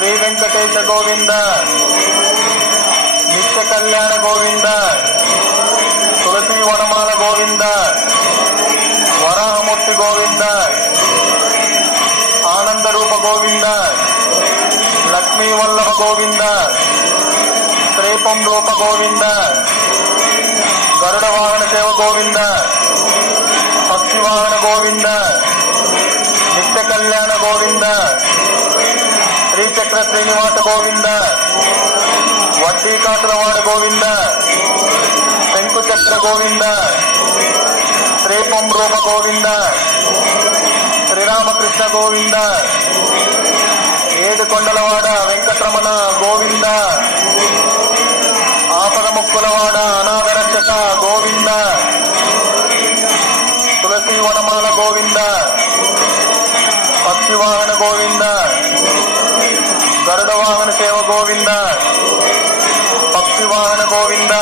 శ్రీ వెంకటేశ గోవింద, నిత్య కళ్యాణ గోవింద, తులసి వనమాల గోవింద, వరాహమూర్తి గోవింద, ఆనంద రూప గోవింద, లక్ష్మీ వల్లభ గోవింద, శ్రీపం రూప గోవింద, గరుడ వాహన సేవ గోవింద, పక్షి వాహన గోవింద, నిత్య కళ్యాణ గోవింద, శ్రీచక్ర శ్రీనివాస గోవింద, వడ్డీకాసులవాడ గోవింద, శంకుచక్ర గోవింద, శ్రీపం రూప గోవింద, శ్రీరామకృష్ణ గోవింద, ఏడుకొండలవాడ వెంకటరమణ గోవింద, ఆపద ముక్కులవాడ అనాథ రక్షక గోవింద, తులసి వనమాల గోవింద, పక్షి వాహన గోవింద, గరుడ వాహన సేవ గోవింద, పక్షి వాహన గోవింద,